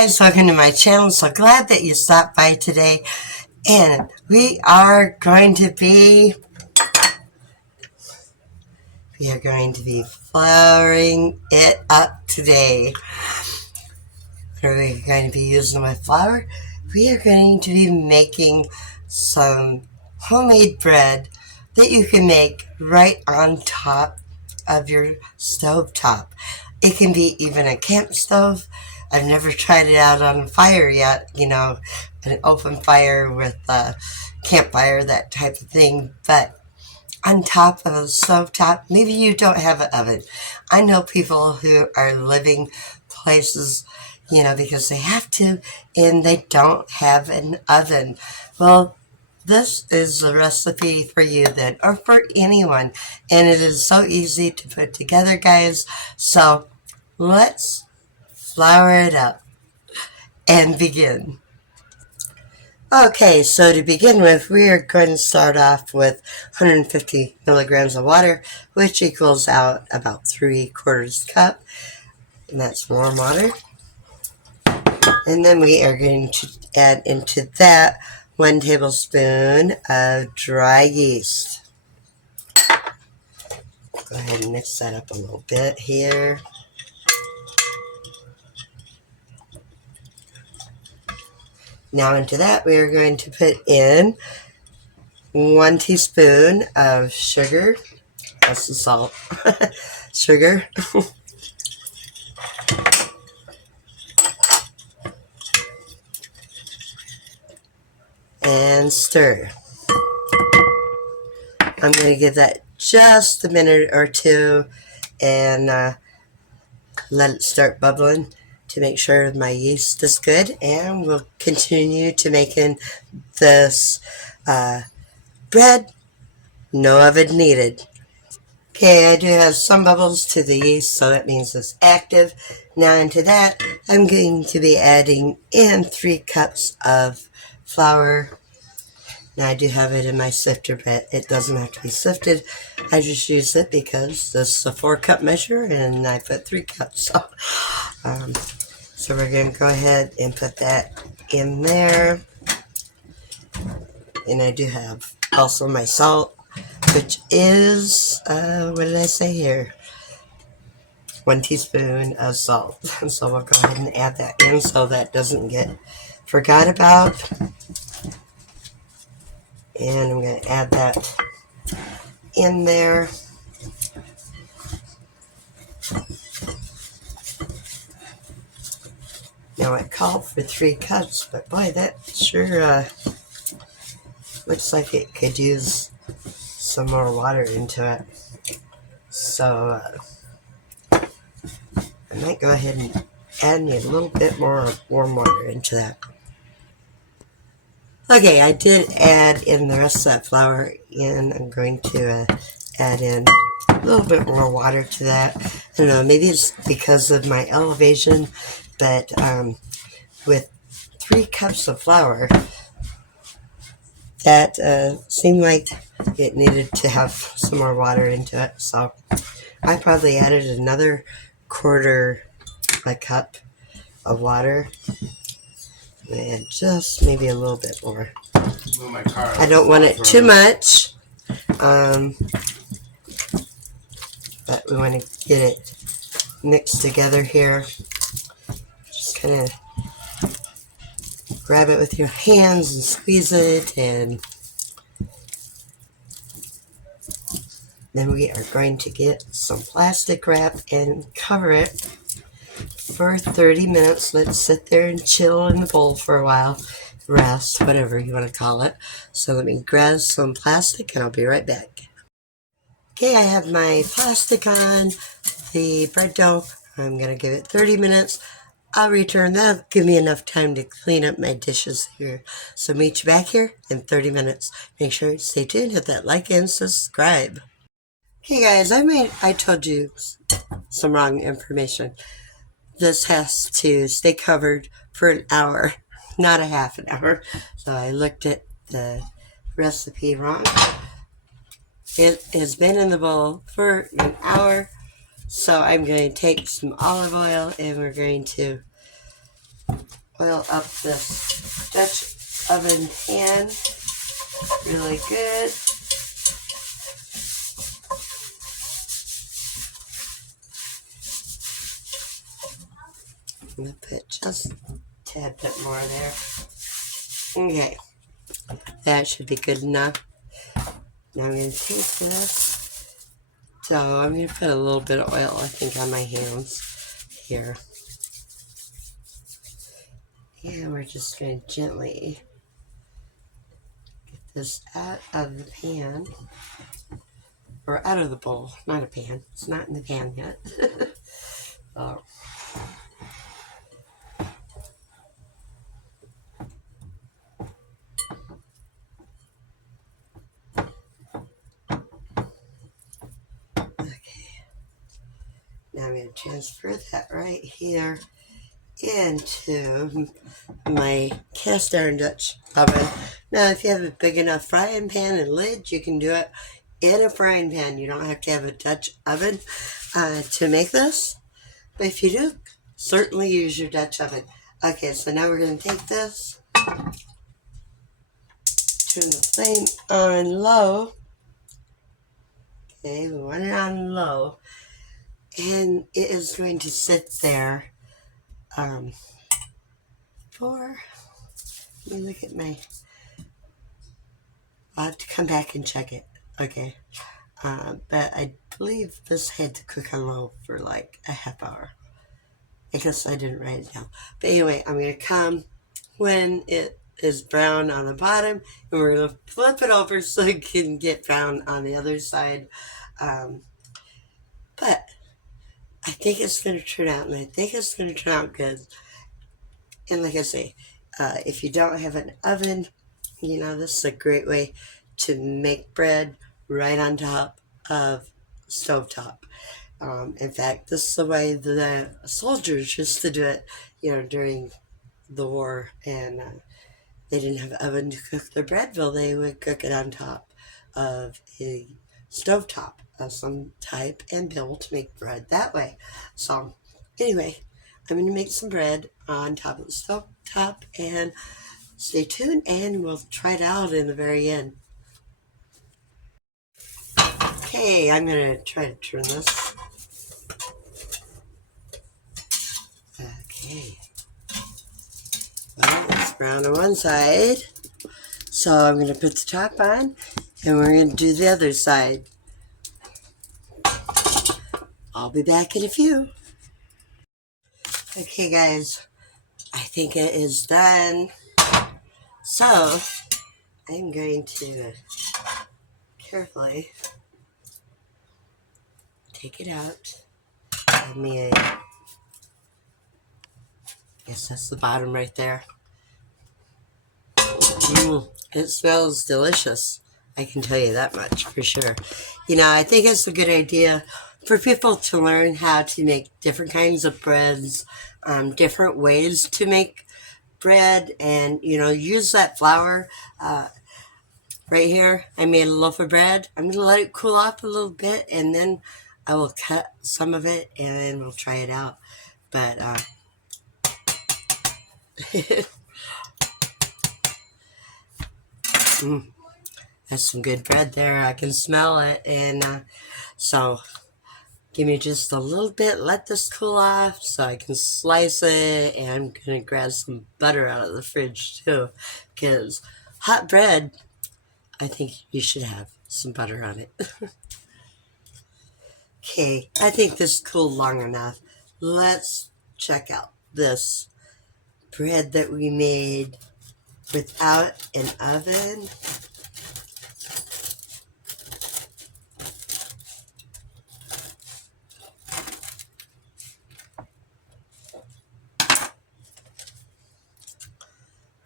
guys, welcome to my channel. So glad that you stopped by today. And we are going to be flouring it up today. What are we going to be using with flour? We are going to be making some homemade bread that you can make right on top of your stove top. It can be even a camp stove. I've never tried it out on a fire yet, an open fire with a campfire, that type of thing. But on top of a stove top, maybe you don't have an oven. I know people who are living places, because they have to, and they don't have an oven. Well, this is a recipe for you then, or for anyone. And it is so easy to put together, guys. So let's flour it up and begin. Okay, so to begin with, we are going to start off with 150 milligrams of water, which equals out about 3/4 cup. And that's warm water. And then we are going to add into that 1 tablespoon of dry yeast. Go ahead and mix that up a little bit here. Now into that, we are going to put in 1 teaspoon of sugar. That's the salt. Sugar. And stir. I'm going to give that just a minute or two and let it start bubbling to make sure my yeast is good, and we'll continue to making this bread. No oven needed. Okay, I do have some bubbles to the yeast, so that means it's active. Now into that, I'm going to be adding in 3 cups of flour. Now I do have it in my sifter, but it doesn't have to be sifted. I just use it because this is a 4-cup measure and I put 3 cups. So we're going to go ahead and put that in there. And I do have also my salt, which is, what did I say here? 1 teaspoon of salt. So we'll go ahead and add that in so that doesn't get forgot about. And I'm going to add that in there. Now I called for 3 cups, but boy, that sure looks like it could use some more water into it. So I might go ahead and add a little bit more warm water into that. Okay, I did add in the rest of that flour, and I'm going to add in a little bit more water to that. I don't know, maybe it's because of my elevation, but with 3 cups of flour, that seemed like it needed to have some more water into it. So I probably added another 1/4 cup of water. And just maybe a little bit more. I don't want it too much, but we want to get it mixed together here. Just kind of grab it with your hands and squeeze it, and then we are going to get some plastic wrap and cover it for 30 minutes. Let's sit there and chill in the bowl for a while. Rest, whatever you want to call it. So let me grab some plastic and I'll be right back. Okay, I have my plastic on the bread dough. I'm going to give it 30 minutes. I'll return. That'll give me enough time to clean up my dishes here. So meet you back here in 30 minutes. Make sure you stay tuned, hit that like and subscribe. Okay guys, I told you some wrong information. This has to stay covered for an hour, not a half an hour. So I looked at the recipe wrong. It has been in the bowl for an hour. So I'm going to take some olive oil and we're going to oil up this Dutch oven pan really good. I'm going to put just a tad bit more there. Okay, that should be good enough. Now I'm going to take this. So I'm going to put a little bit of oil, I think, on my hands here. And we're just going to gently get this out of the pan. Or out of the bowl, not a pan. It's not in the pan yet. Oh. Okay. Now I'm going to transfer that right here into my cast iron Dutch oven. Now, if you have a big enough frying pan and lid, you can do it in a frying pan. You don't have to have a Dutch oven to make this. But if you do, certainly use your Dutch oven. Okay, so now we're going to take this, turn the flame on low. Okay, we want it on low. And it is going to sit there for, let me look at my, I'll have to come back and check it. Okay. But I believe this had to cook on low for like a half hour. I guess I didn't write it down. But anyway, I'm going to come when it is brown on the bottom, and we're going to flip it over so it can get brown on the other side. But I think it's going to turn out, and I think it's going to turn out good. And like I say, if you don't have an oven, you know, this is a great way to make bread right on top of stovetop. In fact, this is the way the soldiers used to do it, you know, during the war, and they didn't have an oven to cook their bread. Well, they would cook it on top of a stovetop of some type and be able to make bread that way. So, anyway, I'm going to make some bread on top of the stovetop, and stay tuned, and we'll try it out in the very end. Okay, I'm going to try to turn this. Okay. Well, it's brown on one side. So I'm going to put the top on, and we're going to do the other side. I'll be back in a few. Okay, guys. I think it is done. So I'm going to carefully take it out. I mean, I guess that's the bottom right there. It smells delicious. I can tell you that much for sure. You know, I think it's a good idea for people to learn how to make different kinds of breads, different ways to make bread, and, you know, use that flour. Right here, I made a loaf of bread. I'm going to let it cool off a little bit, and then I will cut some of it, and we'll try it out. But, that's some good bread there. I can smell it. And so give me just a little bit. Let this cool off so I can slice it. And I'm going to grab some butter out of the fridge too. Because hot bread, I think you should have some butter on it. Okay, I think this cooled long enough. Let's check out this bread that we made without an oven.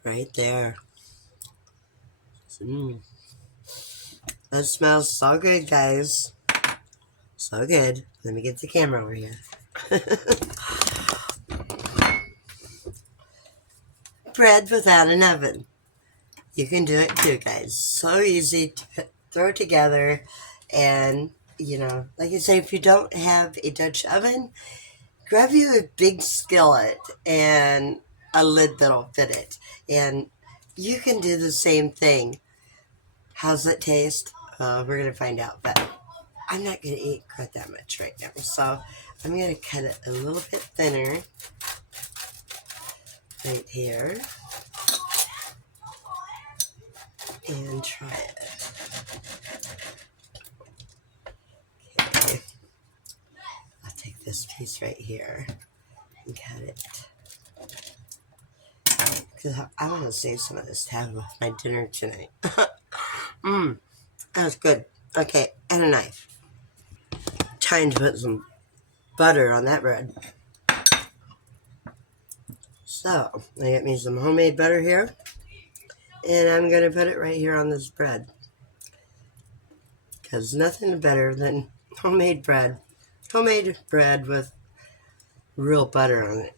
Right there. That smells so good, guys. So good. Let me get the camera over here. Bread without an oven. You can do it too, guys. So easy to throw together. And, you know, like I say, if you don't have a Dutch oven, grab you a big skillet and a lid that'll fit it. And you can do the same thing. How's it taste? We're going to find out. But I'm not going to eat quite that much right now. So I'm going to cut it a little bit thinner right here. And try it. Okay. I'll take this piece right here and cut it. Because I want to save some of this to have with my dinner tonight. That was good. Okay, and a knife. Time to put some butter on that bread. So, I get me some homemade butter here. And I'm going to put it right here on this bread. Because nothing better than homemade bread. Homemade bread with real butter on it.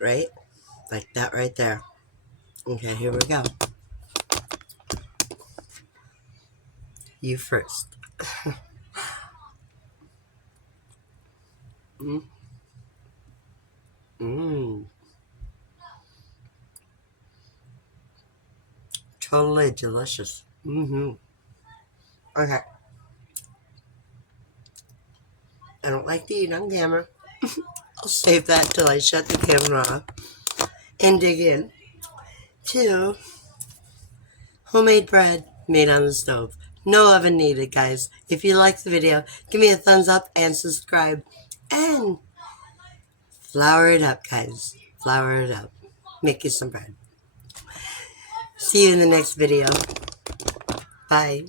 Right? Like that right there. Okay, here we go. You first. Mmm. Totally delicious. Mm-hmm. Okay. I don't like to eat on camera. I'll save that till I shut the camera off and dig in to homemade bread made on the stove. No oven needed, guys. If you like the video, give me a thumbs up and subscribe. And flour it up, guys. Flour it up. Make you some bread. See you in the next video. Bye.